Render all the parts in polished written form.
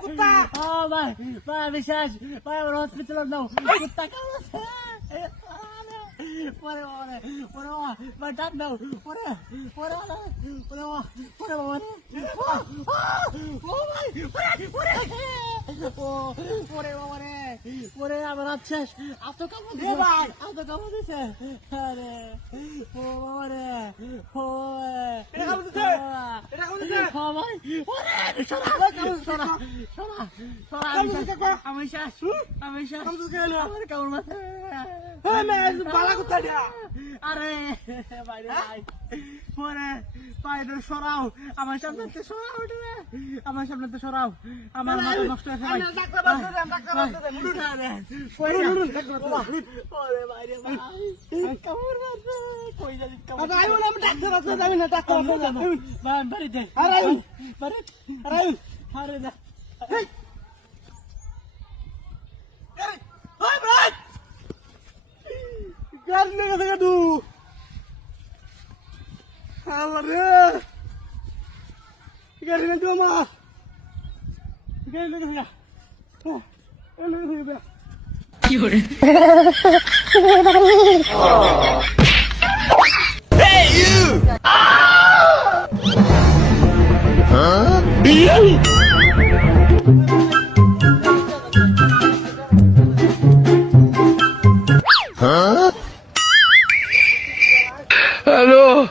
কুত্তা ও ভাই ভাই বিশ্বাস ভাই আমার হসপিটাল নাও কুত্তা কামড়াছে পরে পরে পরে ভাই ডাক দাও পরে পরে পরে পরে বাবা ও ভাই পরে ও পরে বাবা রে পরে আমার আচ্ছা আতো কামড় দিছে ভাই আতো কামড় দিছে আরে ও বাবা রে ও এটা কামড় দিছে এটা কামড় দিছে ও ভাই ওরে সরা সরা সরা সরা আমি শেষ কামড় দিছে কেন আমার কামড় মারছে হ্যাঁ মে বালা কুত্তা দিয়া আরে ভাই ভাই পরে পায়রে সরাও আমার সামনে থেকে সরাও রে আমার সামনে থেকে সরাও আমার মাথা নষ্ট হয়ে ভাই ডাক্তার বাসে দেন ডাক্তার বাসে দেন মুড়ুটা রে ওরে ভাই রে ভাই কামড় মারছে কই জানি কামড় আরে আইও আমি ডাক্তার বাসে যাবি না ডাক্তার বাসে যাবি ভাই বাড়ি দে আরে আইও বাড়ি আরে আইও আরে না এই ওই ভাই গাড়ি নিয়ে গেছে দু আল্লাহ রে গাড়ি নিয়ে যাও মা গাড়ি নিয়ে গেছে ও নিয়ে গেছে কি করে Hello.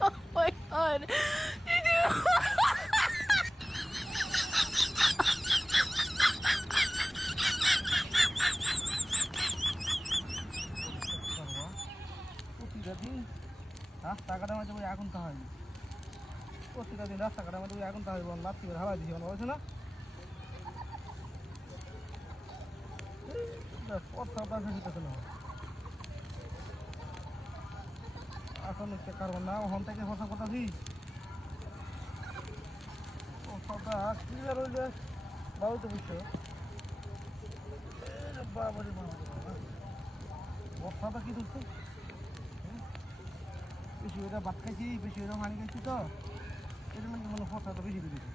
Oh my god. রাস্তাঘাটের মধ্যে ওই আগুন হয় প্রতিটা দিন রাস্তাঘাটের মধ্যে ওই আগুন হয় লাত্তি করে হাওয়া দিছি বলছে না এখন কারণ না ওখান থেকে কথা কথা দিই ক্লিয়ার হইলে বাবু তো বুঝছো বাবারে বর্ষাটা কি ধরছে বেশি ওটা ভাত খাইছি বেশি ওটা পানি খাইছি তো এর মধ্যে মনে ফসাটা বেশি দিয়েছে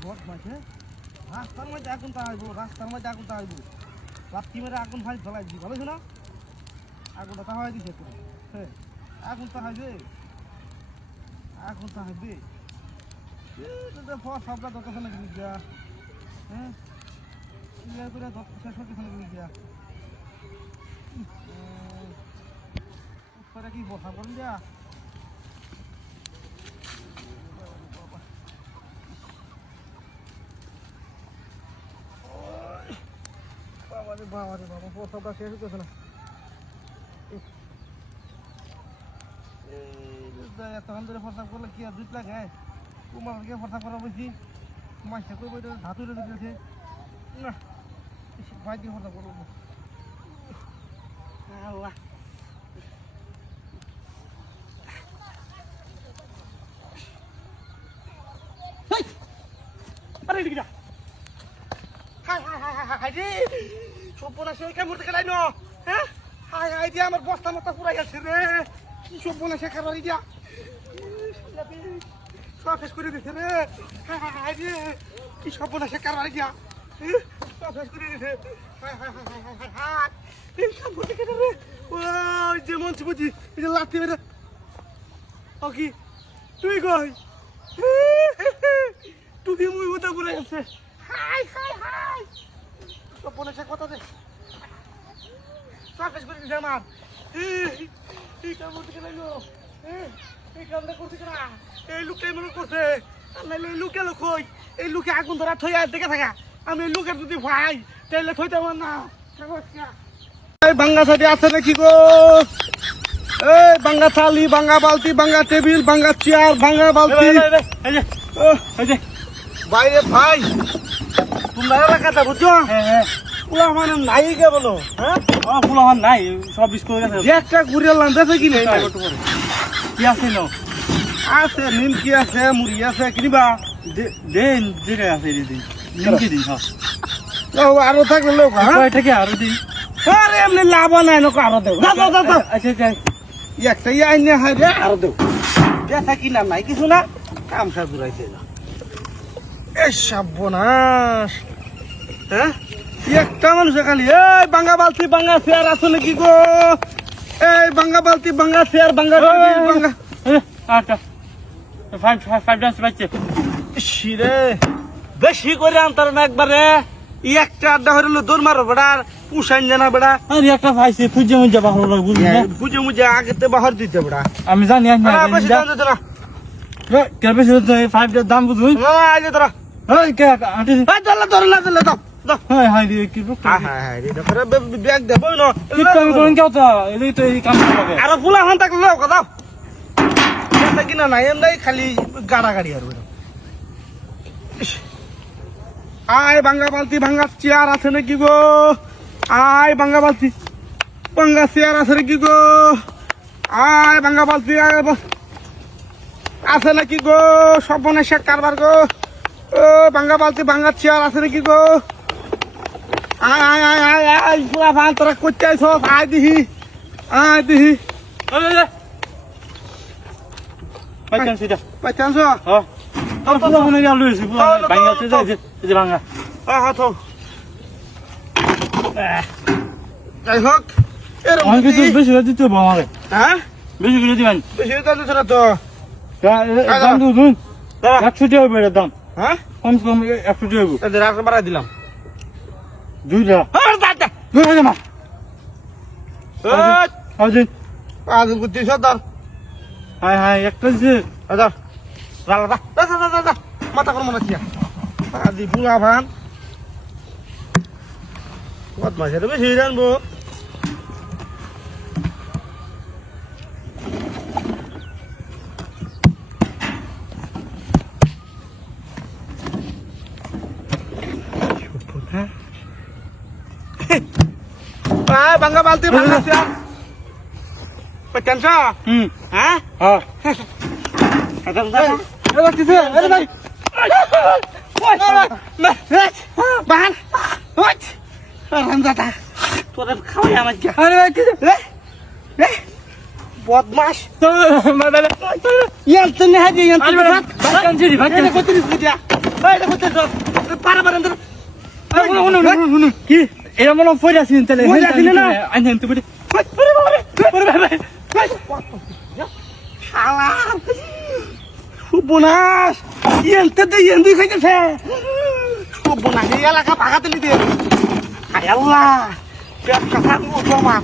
ভোট মাঝে রাস্তার মধ্যে আগুন তাহাইবো রাস্তার মধ্যে আগুন তাহাইবো রাত্রি মেরে আগুন ফাঁস জ্বলাই দিই ভালো না আগুনটা তাহাই দিছে তো হ্যাঁ আগুন তাহাইবে আগুন তাহাইবে ফসাটা দরকার নাকি গিয়া হ্যাঁ ক্লিয়ার করে শেষ হতে নাকি গিয়া উপরে কি বসা করেন যা বাবারে বাবারে বাবা বসাটা শেষ হতেছে না এতক্ষণ ধরে ফসাব করলে কি আর দুধ লাগে তোমার গিয়ে ফসাব করা বলছি মাছটা করবো ধাতু রেখে দিয়েছে না ভাই দিয়ে ফসাব করবো আল্লাহ আরে এদিকে যা high high high high high রে সর্বনাশ এই কামড় থেকে লাইনো হ্যাঁ হাই হাই দিয়া আমার বস্তা মতো পুরাই গেছে রে কি সর্বনাশ কারবারি দিয়া সব শেষ করে দিছে রে হাই হাই হাই রে কি সর্বনাশ কারবারি দিয়া সব শেষ করে দিছে high high high high high high এই কামড় থেকে রে ও যেমন বুঝি এই যে লাথি মেরে ও কি তুই কই তুই মুই উঠে পড়ে গেছে হাই হাই হাই সব বলেছে কথা দে সব শেষ করে দিছে আমার এই কামড় থেকে লাইলো এই কামড়টা করছে না এই লোকটাই মনে করছে আর নাইলে এই লোকে লোক হই এই লোকে আগুন ধরা থই আর দেখে থাকা আমি এই লোকের যদি ভাই তাইলে থইতে পার না এই বাঙ্গা সাইডে আছে নাকি গো এই বাঙ্গা থালি বাঙ্গা বালতি বাঙ্গা টেবিল বাঙ্গা চেয়ার বাঙ্গা বালতি বাইরে ভাই তোমরা এলাকাটা বুঝছো পুরা মানে নাই গে বলো হ্যাঁ ফুল আমার নাই সব বিস্কুট গেছে যে একটা ঘুরে লান্দাতে কি নেই কি আছে নো আছে নিমকি আছে মুড়ি আছে কিনিবা দেন যেটা আছে দিন নিমকি দিন হ্যাঁ আরো থাকলে লোক হ্যাঁ থেকে আরো দিন আরে এমনি লাভ নাই নক আরো দেব আচ্ছা আচ্ছা একটা আইনে হাই রে আরো দেব দেখা কিনা নাই কিছু না কাম খা দূরাইছে না এ সর্বনাশ হ্যাঁ একটা মানুষ খালি এই বাঙ্গা বালতি বাঙ্গা চেয়ার আছে নাকি গো এই বাঙ্গা বালতি বাঙ্গা চেয়ার বাঙ্গা বাঙ্গা আচ্ছা ফাইভ ডান্স বাচ্চা শিরে বেশি করে আনতার না একবারে একটা আড্ডা হইলো দৌড় মারো বেড়া পুষাইন জানা বেড়া আরে একটা ভাইছে খুঁজে মুজে ভালো লাগে বুঝলি না বুঝে মুঝে আগেতে বাহার দিতে বেড়া আমি জানি না বেশি দাম দিতে না কে বেশি ফাইভটার দাম বুঝুই আইলে তোরা এই কে আন্টি ধরলা দাও দাও হাই হাই রে কি বুক হ্যাঁ হ্যাঁ রে দেখরে ব্যাগ দে বই না কি কাম করেন কেউ তো এই তো এই কাম করবে আর ফুলা হান থাকলে লোক দাও এটা কিনা নাই এমনি খালি গাড়া গাড়ি আর আয় ভাঙ্গা বালতি ভাঙ্গা চেয়ার আছে নাকি গো আয় ভাঙ্গা বালতি ভাঙ্গা চেয়ার আছে নাকি গো আয় ভাঙ্গা বালতি আছে নাকি গো সব বনেশে কারবার গো ও ভাঙ্গা বালতি ভাঙ্গা চেয়ার আছে নাকি গো আয় আয় আয় আয় আয় পুরা ভান তোরা করতে আইস আয় দিহি আয় দিহি পাইছেন সেটা পাইছানছ হ্যাঁ তোর তো মনে গেল লইছি ভাঙা আছে যে ভাঙা হাত যাই হোক এরকম অনেক কিছু বেশি করে দিতে হবে আমারে হ্যাঁ বেশি করে দিবেন বেশি দাম দিচ্ছে না তো দাম দুন 100 টাকা বেড়ে দাম হ্যাঁ কম কম 100 টাকা তাদের আর বাড়াই দিলাম 2 টাকা আর দাদা 2 টাকা মা হাজিন আজ গুতি সদার হাই হাই একটা যে আদার রালা দা মাথা কোন মনে কিয়া আদি পুরা ভান কত মাসে রে বেশি রানবো আয় ভাঙ্গা বালতি ভাঙ্গা চেয়ার পেটেনছ হ্যাঁ হ্যাঁ আদার দা এবার কিছে আরে ভাই বাহান রামদাদা তোরে খাওয়াই আমার গিয়া আরে ভাই কিছে বদমাস মাদালে ইয়ান্তে নে হাজি ইয়ান্তে ভাই জিরি ভাই এটা কত নিস দিয়া এটা কত তো পারা পারা এন্দ শুনুন কি এরা মনে পড়ে আছেন তাহলে পড়ে আছেন না? আইনেন তো বড় শালা সুবনাস ইয়ান্তে দে ইয়ান্দি খাইতেছে সুবনাস এই এলাকা ভাগাতে লিতে আয় আল্লাহ পেট কাটা উঠমা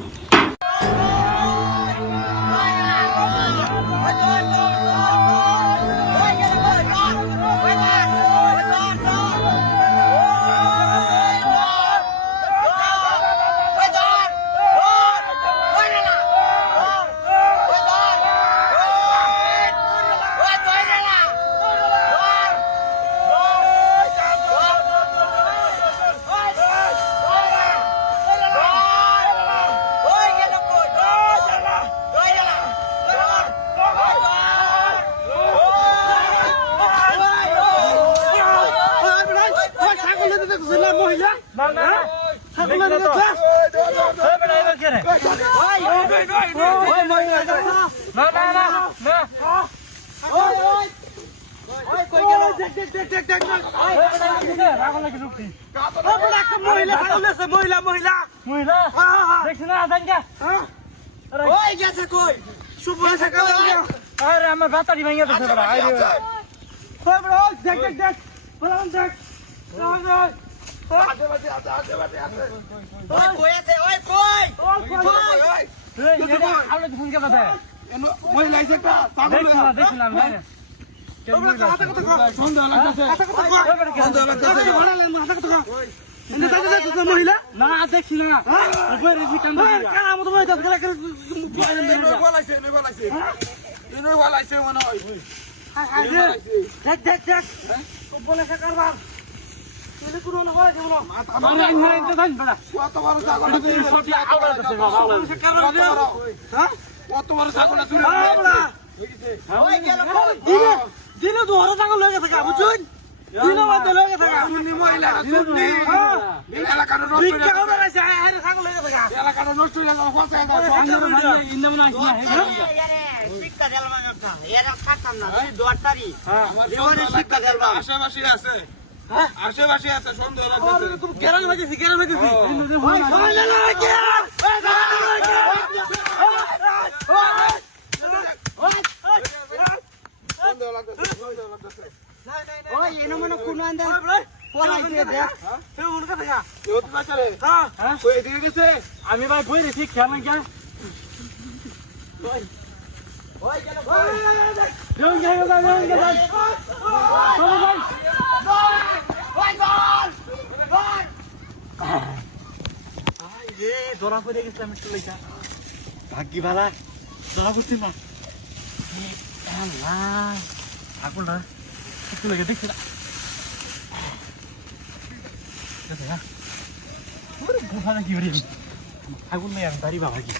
মহিলা মহিলা মহিলা দেখছ না আজানকা ওই গেছে কই সুবনাস সকালে আরে আমার বাতারি ভাঙিয়া দিছে বড় আরে কই বড় দেখ দেখ দেখ বললাম দেখ ওই কই আছে ওই কই কই আলো ফোন কে বাদে মহিলা আছে একটা দেখছিলাম মহিলা না দেখছি না উপরে রেখে কাম দেখ দেখ দেখ বলে কারবার তুই কোনো না হয় কেমন মানে আইন তো জান বড় কত বড় ছাগল সবই আবার আছে বাবা কত বড় ছাগল চুরি ওই গেল দিনে দিনে দুহরা টাকা লয়ে গেছে বুঝুন দিনে মধ্যে লয়ে গেছে সুন্নি মহিলা সুন্নি এলাকাটা নষ্ট হয়ে ভিক্ষা গেছে করে আছে আরে টাকা লয়ে গেছে এলাকাটা নষ্ট হয়ে গেল ফসায় দাও শিক্ষা দিলাম না এরা খাতাম না তুই দরটারি আমার জীবনে শিক্ষা দিলাম আশেপাশে আছে আশেপাশে আছে সন্দেহ আরে লাগছে তুমি গেরান লাগেছি ওই খাওয়া না লাগে সন্দেহ লাগছে সন্দেহ লাগছে ওই এনে মনে কোন আন্দা পলাই দিয়ে দেখ তুই মন কথা কা কেউ তো না চলে হ্যাঁ কই দিয়ে গেছে আমি ভাই বই রেখি খেলা গেল ওই গেল রং গেল রং গেল চলো ভাই ওই গল গল আই রে ধরা পড়ে গেছিলাম একটু লইকা ভাগ্যি ভালা ধরা পড়ছি না আল্লাহ ঠাকুর না একটু লেগে দেখছি না ওরে বুঝা না কি করি ঠাকুর নেই আমি দাঁড়ি বাবা কি